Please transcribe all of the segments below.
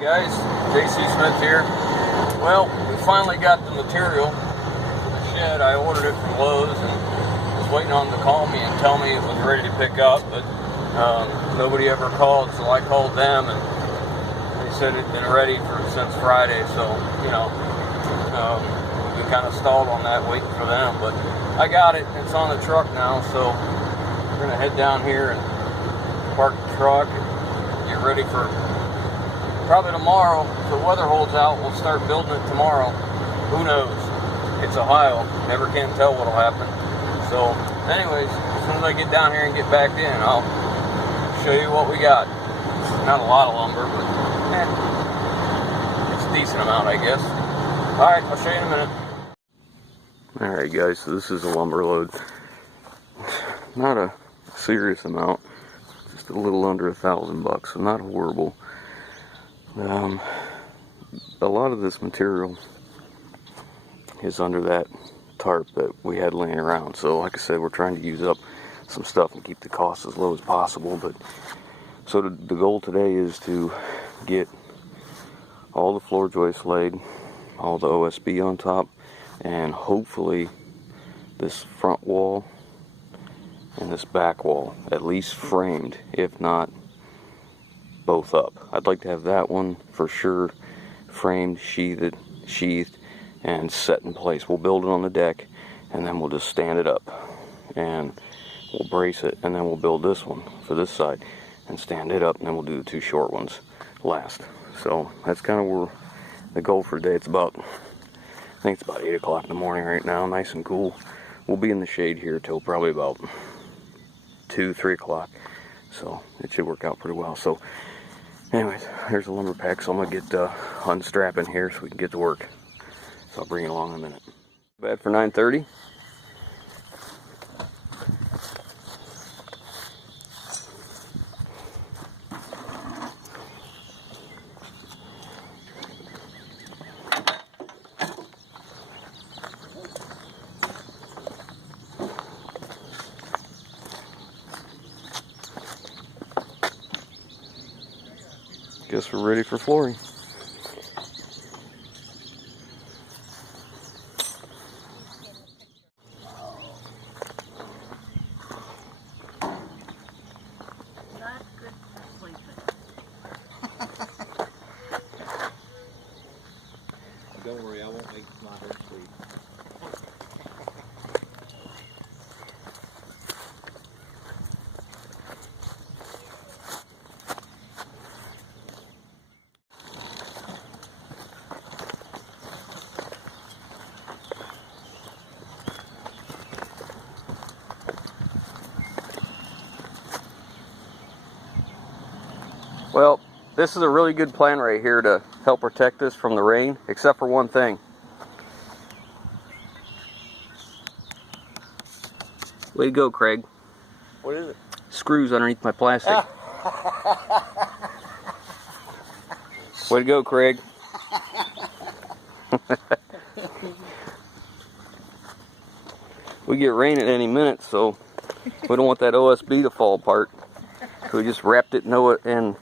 Guys, JC Smith here. Well, we finally got the material for the shed. I ordered it from Lowe's and was waiting on them to call me and tell me it was ready to pick up, but nobody ever called, so I called them and they said it had been ready since Friday, so, you know, we kind of stalled on that waiting for them, but I got it. It's on the truck now, so we're going to head down here and park the truck and get ready for probably tomorrow. If the weather holds out, we'll start building it tomorrow. Who knows? It's Ohio. Never can tell what'll happen. So, anyways, as soon as I get down here and get back in, I'll show you what we got. Not a lot of lumber, but it's a decent amount, I guess. Alright, I'll show you in a minute. Alright guys, so this is a lumber load. Not a serious amount. Just a little under $1,000, so not horrible. A lot of this material is under that tarp that we had laying around, so like I said, we're trying to use up some stuff and keep the cost as low as possible. But so the goal today is to get all the floor joists laid, all the OSB on top, and hopefully this front wall and this back wall at least framed, if not both up. I'd like to have that one for sure framed, sheathed, and set in place. We'll build it on the deck, and then we'll just stand it up, and we'll brace it, and then we'll build this one for this side, and stand it up, and then we'll do the two short ones last. So that's kind of where the goal for today. It's about, I think it's about 8 o'clock in the morning right now, nice and cool. We'll be in the shade here till probably about 2, 3 o'clock, so it should work out pretty well. So anyways, here's the lumber pack, so I'm going to get unstrapping here so we can get to work. So I'll bring it along in a minute. Bad for 9:30. Guess we're ready for flooring. Not good for sleeping. Don't worry, I won't make my hair sleep. Well, this is a really good plan right here to help protect us from the rain, except for one thing. Way to go, Craig. What is it? Screws underneath my plastic. Way to go, Craig. We get rain at any minute, so we don't want that OSB to fall apart. So we just wrapped it in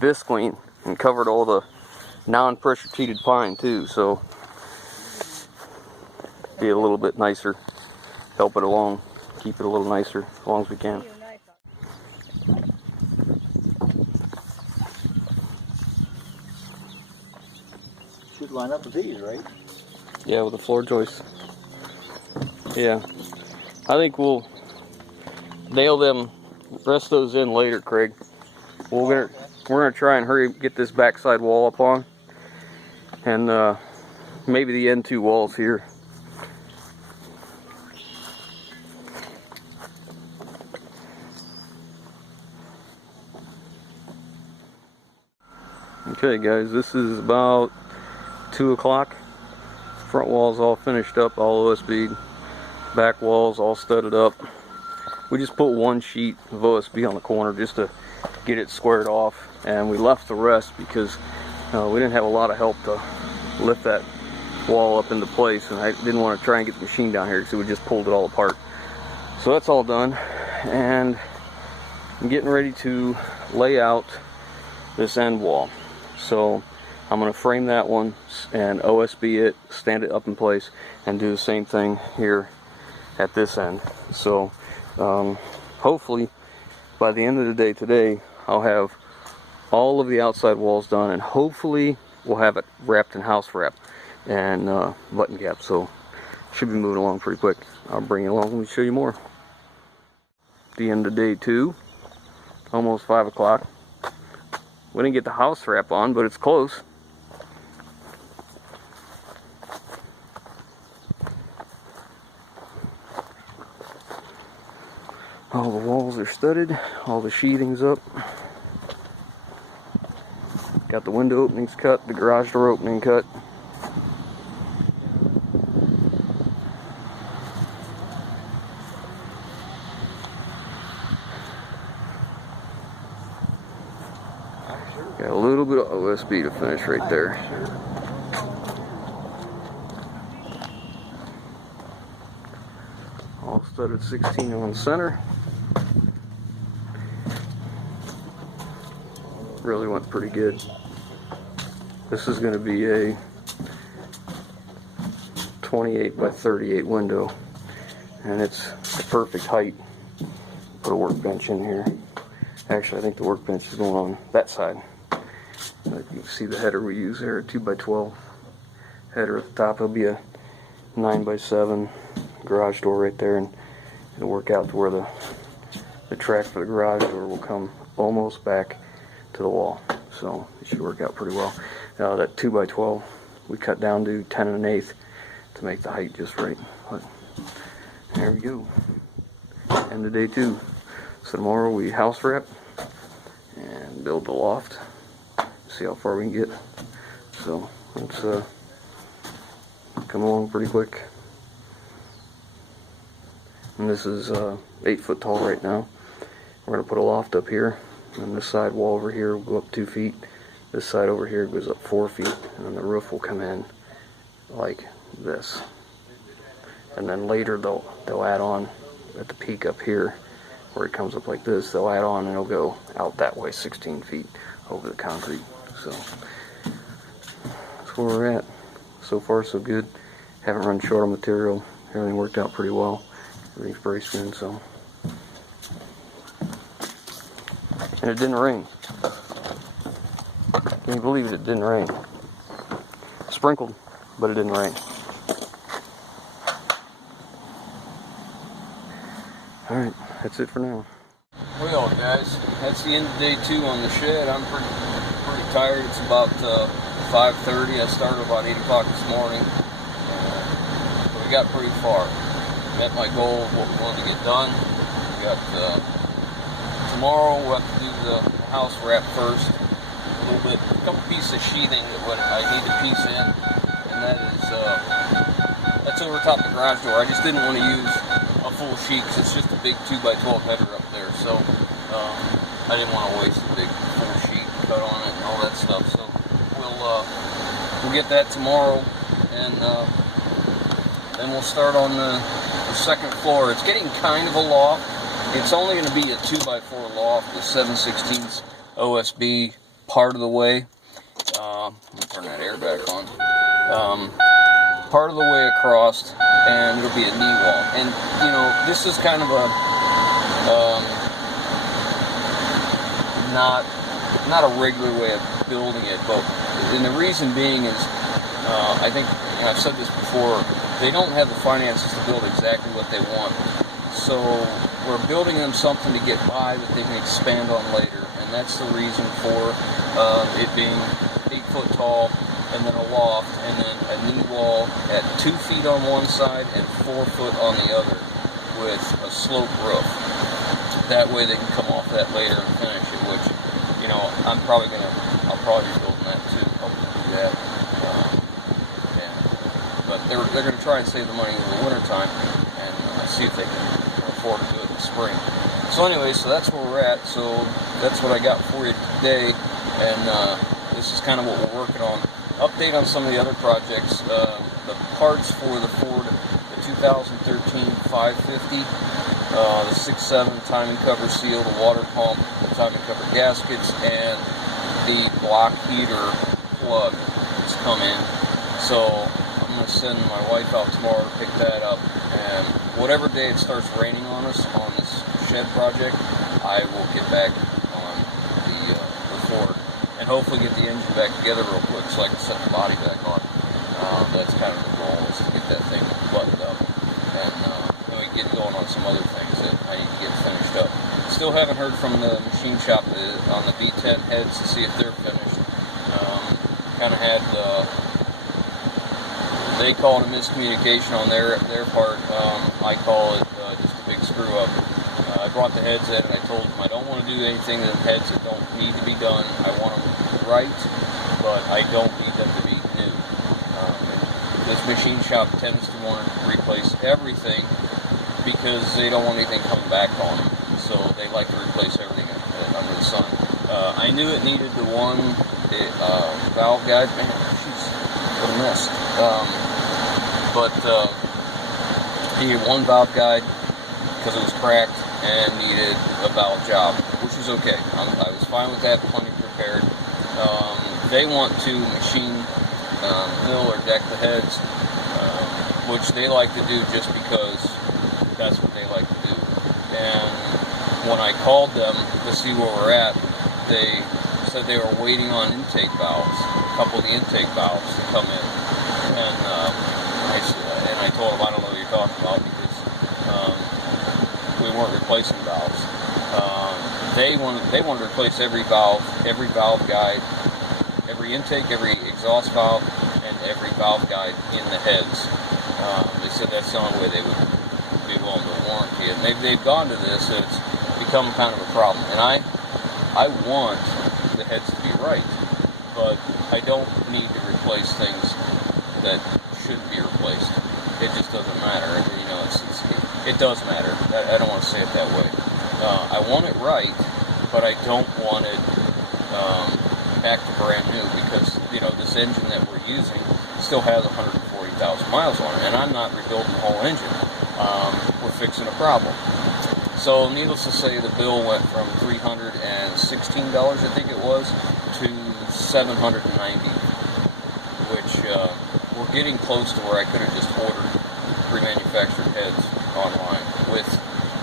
Visqueen and covered all the non-pressure treated pine too, so be a little bit nicer, help it along, keep it a little nicer as long as we can. Should line up with these, right? Yeah, with the floor joists. Yeah, I think we'll nail them, rest those in later, Craig. We're gonna try and hurry get this backside wall up on, and maybe the end two walls here. Okay guys, this is about 2 o'clock. Front wall's all finished up, all OSB'd. Back wall's all studded up. We just put one sheet of OSB on the corner just to get it squared off, and we left the rest because we didn't have a lot of help to lift that wall up into place, and I didn't want to try and get the machine down here because it would just pulled it all apart. So that's all done, and I'm getting ready to lay out this end wall. So I'm going to frame that one and OSB it, stand it up in place, and do the same thing here at this end. So hopefully by the end of the day today, I'll have all of the outside walls done, and hopefully we'll have it wrapped in house wrap and button cap. So should be moving along pretty quick. I'll bring you along and show you more. The end of day 2, almost 5 o'clock. We didn't get the house wrap on, but it's close. All the walls are studded, all the sheathing's up. Got the window openings cut, the garage door opening cut. Got a little bit of OSB to finish right there. All studded 16 on the center. Really went pretty good. This is going to be a 28 by 38 window, and it's the perfect height. Put a workbench in here. Actually, I think the workbench is going on that side. You can see the header we use there, a 2x12 header at the top. It'll be a 9x7 garage door right there, and it'll work out to where the track for the garage door will come almost back to the wall. So it should work out pretty well. Now that 2x12 we cut down to 10 1/8 to make the height just right. But there we go. End of day 2. So tomorrow we house wrap and build the loft. See how far we can get. So let's come along pretty quick. And this is 8 foot tall right now. We're going to put a loft up here, and this side wall over here will go up 2 feet. This side over here goes up 4 feet, and then the roof will come in like this. And then later they'll add on at the peak up here where it comes up like this. They'll add on and it'll go out that way 16 feet over the concrete. So that's where we're at. So far so good. Haven't run short on material. Everything worked out pretty well. Everything's braced in, so. And it didn't rain. Can you believe it didn't rain? Sprinkled, but it didn't rain. Alright, that's it for now. Well guys, that's the end of day 2 on the shed. I'm pretty tired. It's about 5:30. I started about 8 o'clock this morning. But we got pretty far. Met my goal of what we wanted to get done. We got tomorrow we'll have to do the house wrap first. A couple pieces of sheathing that I need to piece in, and that's over top the garage door. I just didn't want to use a full sheet because it's just a big 2x12 header up there, so I didn't want to waste a big full sheet cut on it and all that stuff. So we'll get that tomorrow, and then we'll start on the second floor. It's getting kind of a loft. It's only going to be a 2x4 loft with 7/16 OSB part of the way. Let me turn that air back on. Part of the way across, and it'll be a knee wall. And you know, this is kind of a not a regular way of building it, but and the reason being is I think, and I've said this before, they don't have the finances to build exactly what they want. So we're building them something to get by that they can expand on later, and that's the reason for it being 8 foot tall, and then a loft, and then a knee wall at 2 feet on one side and 4 foot on the other with a slope roof. That way they can come off that later and finish it, which, you know, I'll probably be building that too, helping do that. Yeah. But they're going to try and save the money in the winter time and see if they can afford to do it in the spring. So anyway, so that's where we're at. So that's what I got for you today, and this is kind of what we're working on. Update on some of the other projects. The parts for the Ford, the 2013 550, the 6.7 timing cover seal, the water pump, the timing cover gaskets, and the block heater plug has come in. So I'm going to send my wife out tomorrow to pick that up. And whatever day it starts raining on us on this shed project, I will get back on the Ford and hopefully get the engine back together real quick so I can set the body back on. That's kind of the goal, is to get that thing buttoned up. And then we get going on some other things that I need to get finished up. Still haven't heard from the machine shop on the V10 heads to see if they're finished. Kind of had, they call it a miscommunication on their part. I call it just a big screw up. I brought the heads in and I told them I don't want to do anything to the heads that don't need to be done. I want them right, but I don't need them to be new. This machine shop tends to want to replace everything because they don't want anything coming back on them. So they like to replace everything under the sun. I knew it needed the one valve guide. Man, jeez, what a mess. Needed one valve guide because it was cracked and needed a valve job, which was okay. I was fine with that, plenty prepared. They want to machine mill or deck the heads, which they like to do just because that's what they like to do. And when I called them to see where we're at, they said they were waiting on intake valves, a couple of the intake valves to come in. And I told them I don't know what you're talking about because we weren't replacing valves. They wanted to replace every valve guide, every intake, every exhaust valve, and every valve guide in the heads. They said that's the only way they would be willing to warranty it. And they've gone to this, and it's become kind of a problem. And I want the heads to be right, but I don't need to replace things that shouldn't be replaced. It just doesn't matter. You know, it does matter. I don't want to say it that way. I want it right, but I don't want it back to brand new because, you know, this engine that we're using still has 140,000 miles on it, and I'm not rebuilding the whole engine. We're fixing a problem. So, needless to say, the bill went from $316, I think it was, to $790, which we're getting close to where I could have just ordered pre-manufactured heads online with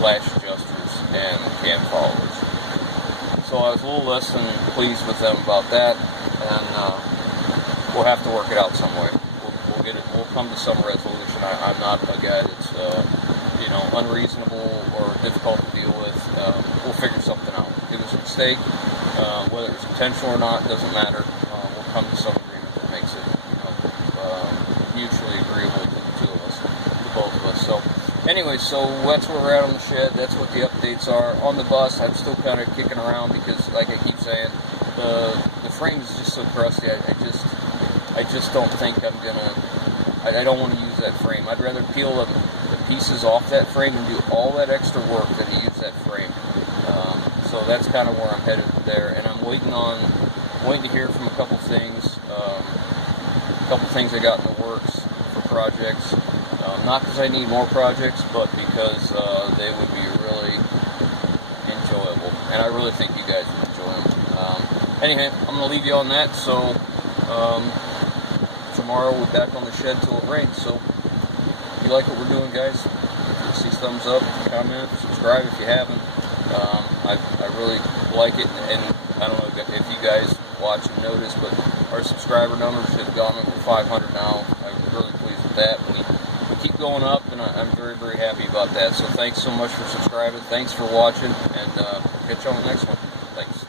latch adjusters and cam followers. So I was a little less than pleased with them about that, and we'll have to work it out some way. We'll get it. We'll come to some resolution. I'm not a guy that's unreasonable or difficult to deal with. We'll figure something out. It was a mistake. Whether it was intentional or not doesn't matter. We'll come to some agreement that makes it mutually agreeable to the two of us, to both of us. So. Anyway, so that's where we're at on the shed. That's what the updates are. On the bus, I'm still kind of kicking around because, like I keep saying, the frame is just so crusty. I just don't think I'm gonna. I don't want to use that frame. I'd rather peel the pieces off that frame and do all that extra work than to use that frame. So that's kind of where I'm headed there, and I'm waiting to hear from a couple things. A couple things I got in the works for projects. Not because I need more projects, but because they would be really enjoyable. And I really think you guys would enjoy them. Anyway, I'm going to leave you on that. So tomorrow we're back on the shed till it rains. So if you like what we're doing, guys, see thumbs up, comment, subscribe if you haven't. I really like it. And I don't know if you guys watch and notice, but our subscriber numbers have gone over 500 now. I'm really pleased with that. We keep going up, and I'm very, very happy about that. So thanks so much for subscribing. Thanks for watching, and catch you on the next one. Thanks.